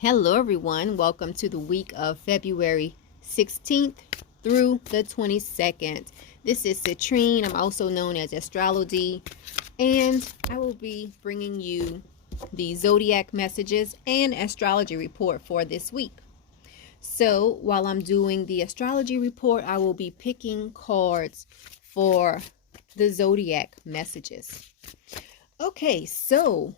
Hello everyone, welcome to the week of February 16th through the 22nd. This is Citrine, I'm also known as Astrology, and I will be bringing you the zodiac messages and astrology report for this week. So while I'm doing the astrology report, I will be picking cards for the zodiac messages. Okay, so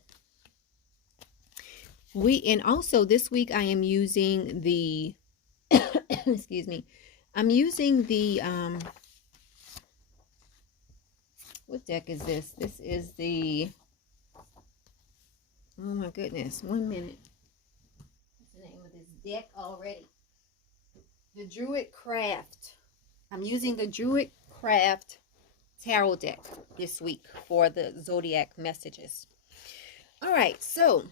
also this week I am using the excuse me. I'm using the what deck is this? This is the, oh my goodness, 1 minute. What's the name of this deck already? The Druid Craft. I'm using the Druid Craft tarot deck this week for the zodiac messages. All right, so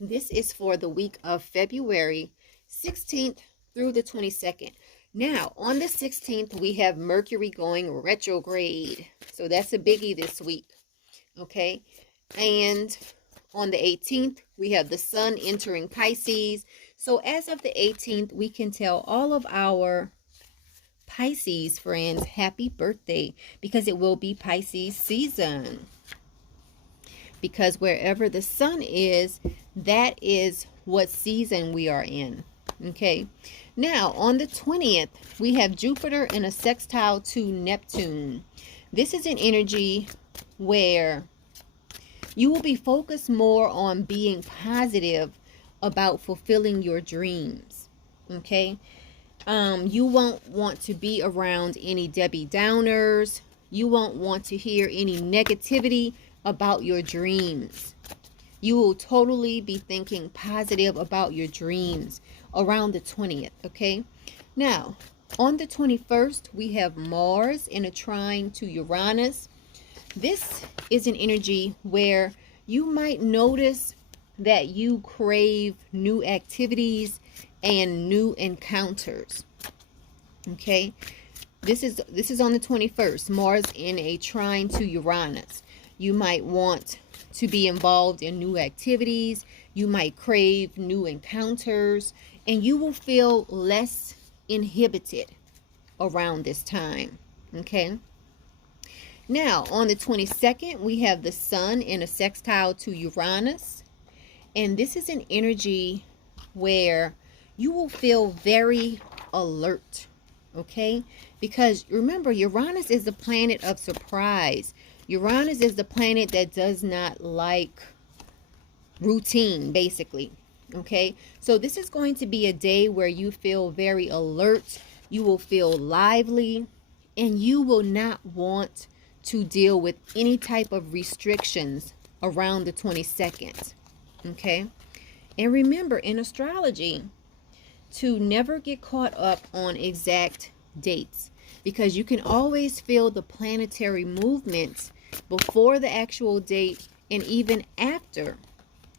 this is for the week of February 16th through the 22nd. Now, on the 16th, we have Mercury going retrograde. So that's a biggie this week. Okay. And on the 18th, we have the Sun entering Pisces. So as of the 18th, we can tell all of our Pisces friends happy birthday, because it will be Pisces season. Because wherever the sun is, that is what season we are in. Okay. Now, on the 20th, we have Jupiter in a sextile to Neptune. This is an energy where you will be focused more on being positive about fulfilling your dreams. Okay. You won't want to be around any Debbie Downers. You won't want to hear any negativity about your dreams. You will totally be thinking positive about your dreams around the 20th, okay? Now, on the 21st, we have Mars in a trine to Uranus. This is an energy where you might notice that you crave new activities and new encounters, okay? This is on the 21st, Mars in a trine to Uranus. You might want to be involved in new activities. You might crave new encounters, and you will feel less inhibited around this time. Okay. Now, on the 22nd, we have the Sun in a sextile to Uranus. And this is an energy where you will feel very alert. Okay. Because remember, Uranus is the planet of surprise. Uranus is the planet that does not like routine, basically. Okay, so this is going to be a day where you feel very alert. You will feel lively, and you will not want to deal with any type of restrictions around the 22nd. Okay, and remember, in astrology, to never get caught up on exact dates, because you can always feel the planetary movements before the actual date and even after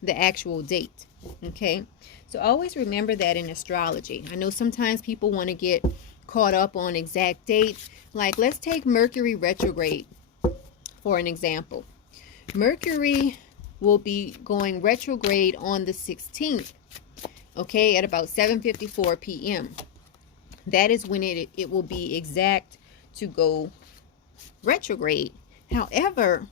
the actual date. Okay, so always remember that in astrology. I know sometimes people want to get caught up on exact dates. Like, let's take Mercury retrograde for an example. Mercury will be going retrograde on the 16th, okay, at about 7:54 p.m. That is when it will be exact to go retrograde. However,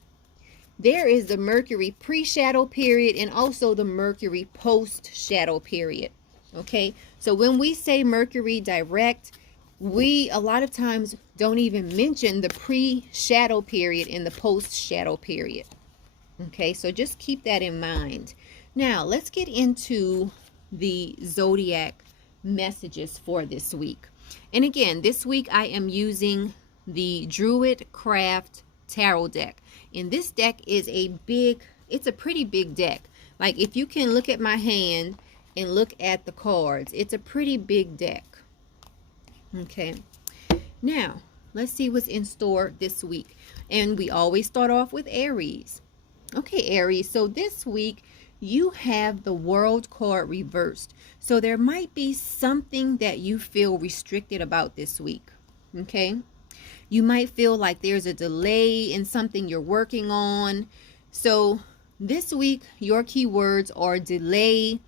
there is the Mercury pre-shadow period and also the Mercury post-shadow period. Okay, so when we say Mercury direct, we a lot of times don't even mention the pre-shadow period and the post-shadow period. Okay, so just keep that in mind. Now, let's get into the zodiac messages for this week. And again, this week I am using the Druid Craft tarot deck, and this deck is it's a pretty big deck. Like, if you can look at my hand and look at the cards, it's a pretty big deck. Okay, now let's see what's in store this week, and we always start off with Aries. Okay, Aries, so this week you have the World card reversed, so there might be something that you feel restricted about this week. Okay, you might feel like there's a delay in something you're working on. So this week, your keywords are delay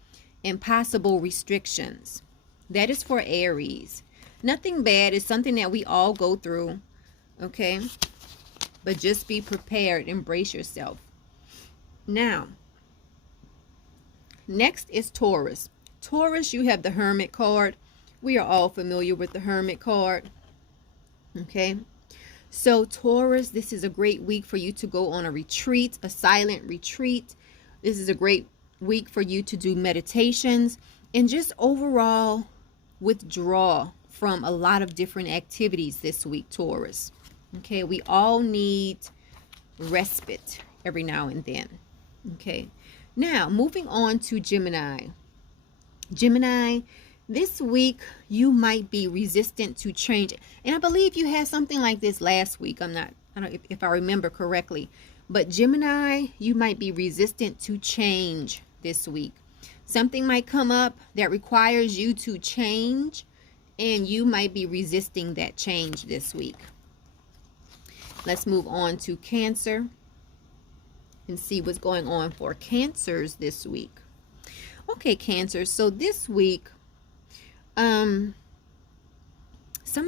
and possible restrictions. That is for Aries. Nothing bad. It's something that we all go through, okay? But just be prepared. Embrace yourself. Now, next is Taurus. Taurus, you have the Hermit card. We are all familiar with the Hermit card, okay? So Taurus, this is a great week for you to go on a retreat, a silent retreat. This is a great week for you to do meditations and just overall withdraw from a lot of different activities this week, Taurus. Okay, we all need respite every now and then. Okay, now moving on to Gemini. Gemini, this week you might be resistant to change. And I believe you had something like this last week. I don't know if I remember correctly. But Gemini, you might be resistant to change this week. Something might come up that requires you to change, and you might be resisting that change this week. Let's move on to Cancer and see what's going on for Cancers this week. Okay, Cancer. So this week, some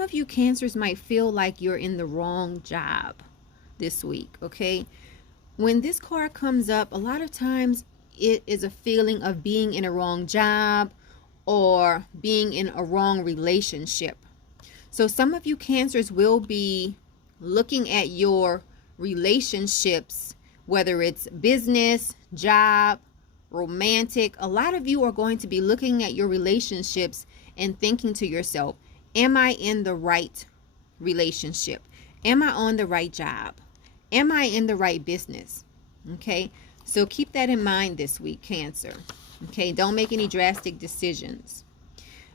of you Cancers might feel like you're in the wrong job this week, okay? When this card comes up, a lot of times it is a feeling of being in a wrong job or being in a wrong relationship. So some of you Cancers will be looking at your relationships, whether it's business, job, romantic. A lot of you are going to be looking at your relationships and thinking to yourself, am I in the right relationship? Am I on the right job? Am I in the right business? Okay, so keep that in mind this week, Cancer. Okay, don't make any drastic decisions.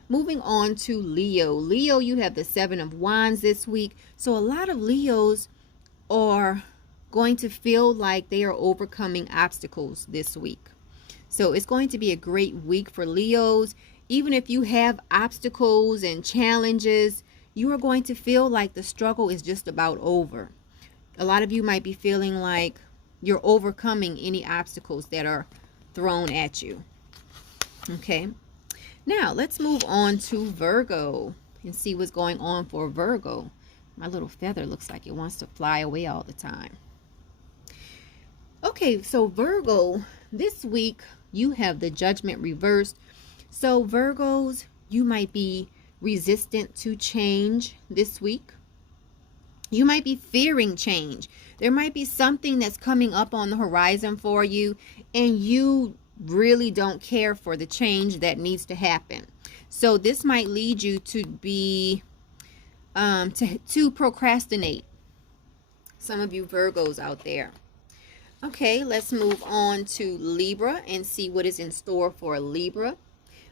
Moving on to Leo. Leo, you have the Seven of Wands this week. So a lot of Leos are going to feel like they are overcoming obstacles this week. So it's going to be a great week for Leos. Even if you have obstacles and challenges, you are going to feel like the struggle is just about over. A lot of you might be feeling like you're overcoming any obstacles that are thrown at you. Okay. Now, let's move on to Virgo and see what's going on for Virgo. My little feather looks like it wants to fly away all the time. Okay, so Virgo, this week you have the Judgment reversed. So Virgos, you might be resistant to change this week. You might be fearing change. There might be something that's coming up on the horizon for you, and you really don't care for the change that needs to happen. So this might lead you to be to procrastinate. Some of you Virgos out there. Okay, let's move on to Libra and see what is in store for Libra.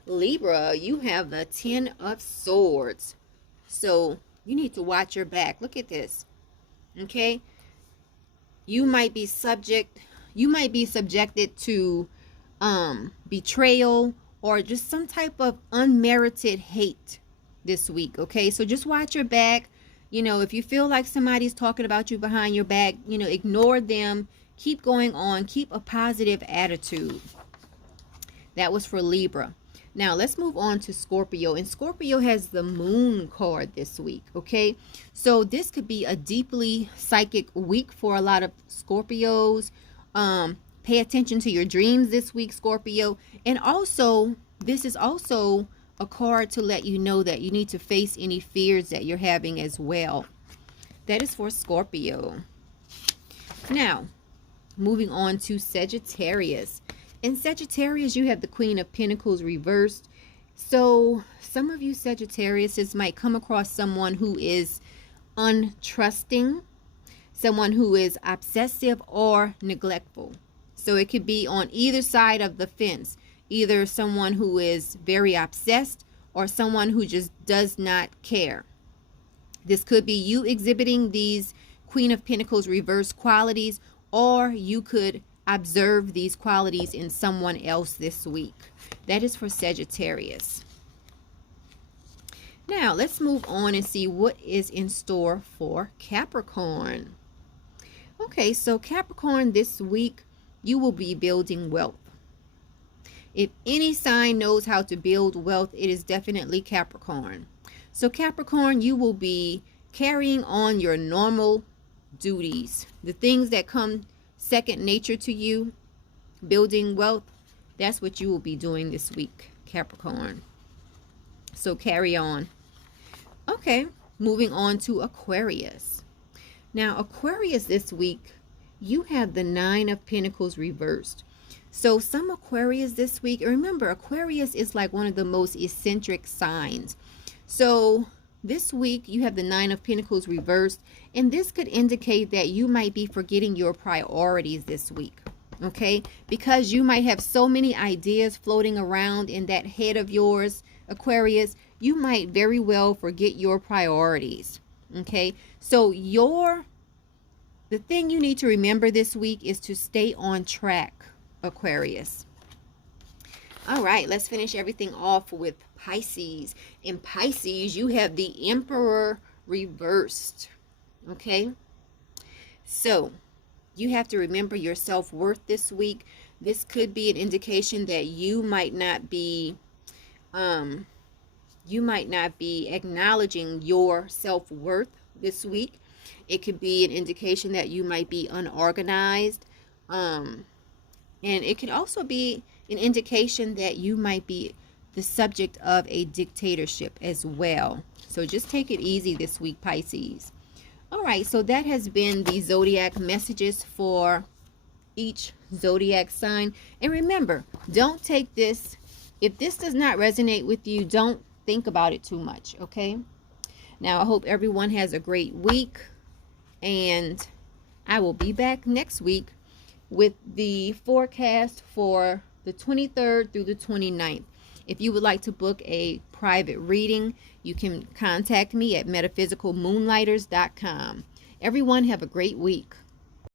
Libra, you have the Ten of Swords. So you need to watch your back. Look at this. Okay? You might be subjected to betrayal or just some type of unmerited hate this week. Okay? So just watch your back. You know, if you feel like somebody's talking about you behind your back, you know, ignore them. Keep going on. Keep a positive attitude. That was for Libra. Now, let's move on to Scorpio. And Scorpio has the Moon card this week, okay? So this could be a deeply psychic week for a lot of Scorpios. Pay attention to your dreams this week, Scorpio. And also, this is also a card to let you know that you need to face any fears that you're having as well. That is for Scorpio. Now, moving on to Sagittarius. In Sagittarius, you have the Queen of Pentacles reversed. So some of you Sagittariuses might come across someone who is untrusting, someone who is obsessive or neglectful. So it could be on either side of the fence, either someone who is very obsessed or someone who just does not care. This could be you exhibiting these Queen of Pentacles reversed qualities, or you could observe these qualities in someone else this week. That is for Sagittarius. Now, let's move on and see what is in store for Capricorn. Okay, so Capricorn, this week, you will be building wealth. If any sign knows how to build wealth, it is definitely Capricorn. So Capricorn, you will be carrying on your normal duties. The things that come second nature to you, building wealth, that's what you will be doing this week, Capricorn. So carry on. Okay, moving on to Aquarius. Now, Aquarius this week, you have the Nine of Pentacles reversed. So some Aquarius this week, remember, Aquarius is like one of the most eccentric signs. So this week, you have the Nine of Pentacles reversed, and this could indicate that you might be forgetting your priorities this week. Okay, because you might have so many ideas floating around in that head of yours, Aquarius, you might very well forget your priorities. Okay, so the thing you need to remember this week is to stay on track, Aquarius. All right, let's finish everything off with Pisces. In Pisces, you have the Emperor reversed. Okay, so you have to remember your self-worth this week. This could be an indication that you might not be acknowledging your self-worth this week. It could be an indication that you might be unorganized. And it could also be an indication that you might be the subject of a dictatorship as well. So just take it easy this week, Pisces. All right, so that has been the zodiac messages for each zodiac sign. And remember, don't take this, if this does not resonate with you, don't think about it too much, okay? Now, I hope everyone has a great week, and I will be back next week with the forecast for the 23rd through the 29th. If you would like to book a private reading, you can contact me at metaphysicalmoonlighters.com. Everyone have a great week.